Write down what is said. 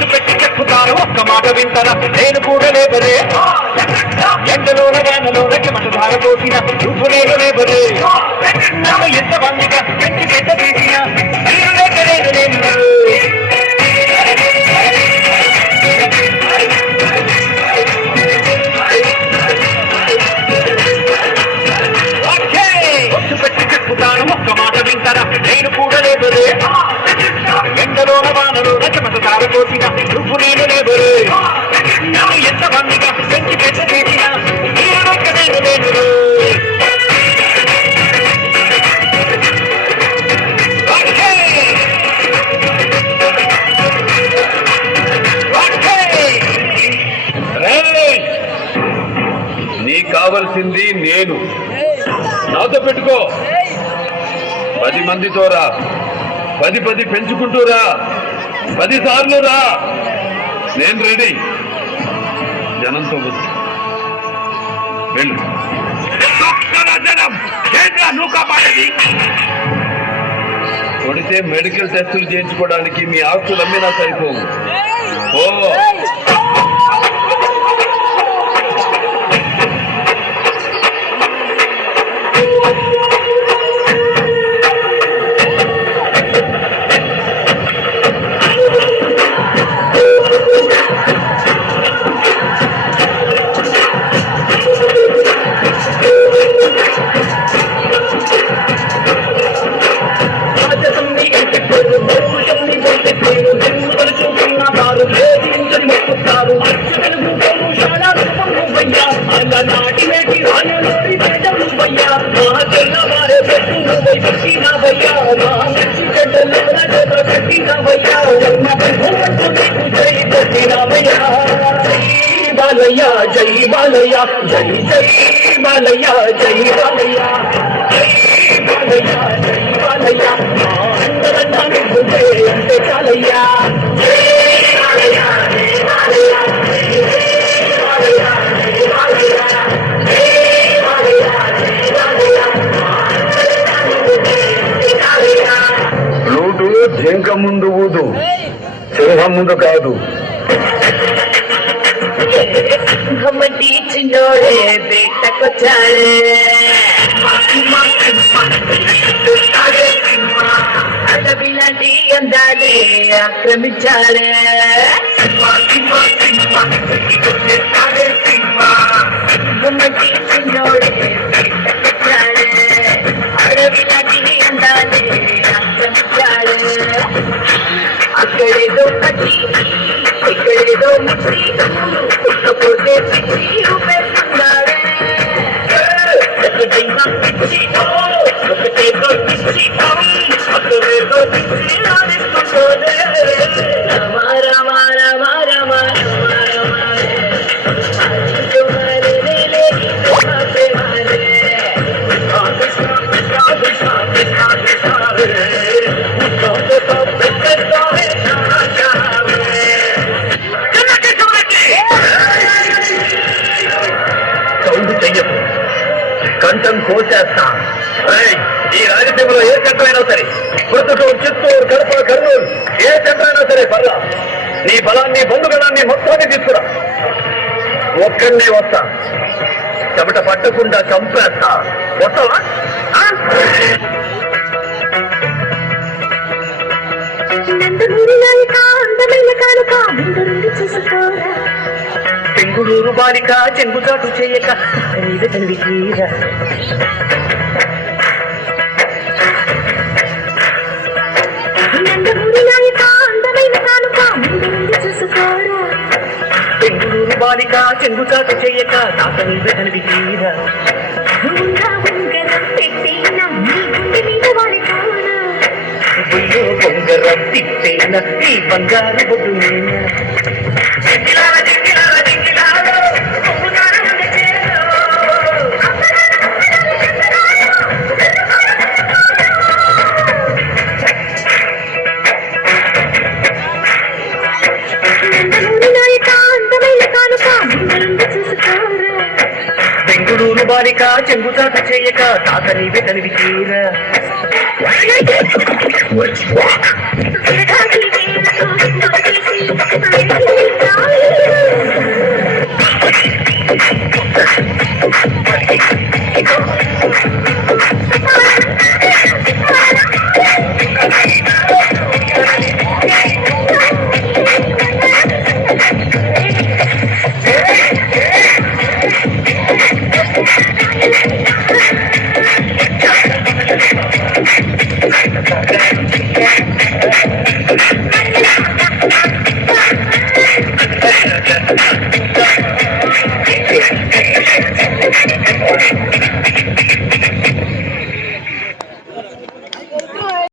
ఒట్టు పెట్టి చెప్పుతాను ఒక్క మాట వింటారా నేను కూడా లేబరే ఎండలోన వానలోన చెమట ధార పోసిన నువ్వు నేను లేబరే నన్ను ఎంత మందిగా పెంచి పెద్ద తీసిన నేను లేక నేను ఒట్టు పెట్టి చెప్పుతాను ఒక్క మాట వింటారా నేను కూడా లేబరే ఎండలోన వానలోన చెమట ధార పోసిన నువ్వు నేను లేబరే నన్ను ఎంత మందిగా పెంచి పెద్ద తీసిన నేను లేక నేను నీకు కావలసింది నేను నాతో పెట్టుకో 10 మందితో రా 10 పెంచుకుంటూ రా 10 సార్లు రా నేను రెడీ జనంతో వెళ్ళు నువ్వు కాపాడేది కొడితే మెడికల్ టెస్టులు చేయించుకోవడానికి మీ ఆస్తులు అమ్మినా సరిపోవు ఓ బాలయ్య జై బాలయ్య జై జై బాలయ్య జై బాలయ్య జై బాలయ్య జై బాలయ్య అంటే చాలయ్యా ఫ్లూటు జింక ముందు ఊదు సింహం ముందు కాదు చిన్నోడే బేటకొచ్చాడే అడవిలాంటి అందాలే ఆక్రమించాడే చిన్నోడే బేటకొచ్చాడే అడవిలాంటి అందాలే ఆక్రమించాడే అక్కడేదో పట్టి ఇక్కడేదో ముట్టి పోతే పిచ్చి రూపేస్తున్నాడే ఒకటేదో పిచ్చి ఒకటేదో పిచ్చి ఒకటేదో పిచ్చి ఆడిస్తుండే రామ రామ రామ రామ కంఠం కోసేస్తా ఈ రాజకీయంలో ఏ చట్టం అయినా సరే పుత్తూరు చిత్తూరు కడప కర్నూలు ఏ చట్టం అయినా సరే పర్లా నీ బలాన్ని బంధుగణాన్ని మొత్తాన్ని తీసుకురా ఒక్కడినే వస్తా చెమట పట్టకుండా చంపేస్తా వస్తావా బెంగుళూరు బాలిక చెంగుచాటు చేయక తల్లి తీర బెంగుళూరు బాలిక చెంగుచాటు చేయక తాత మీద తల్లి తీర బొంగరం తిప్పేన ఈ బంగారు బొడ్డు బెంగుళూరు బాలిక చెంగుచాట చేయక తాత నీవే తనివి తీర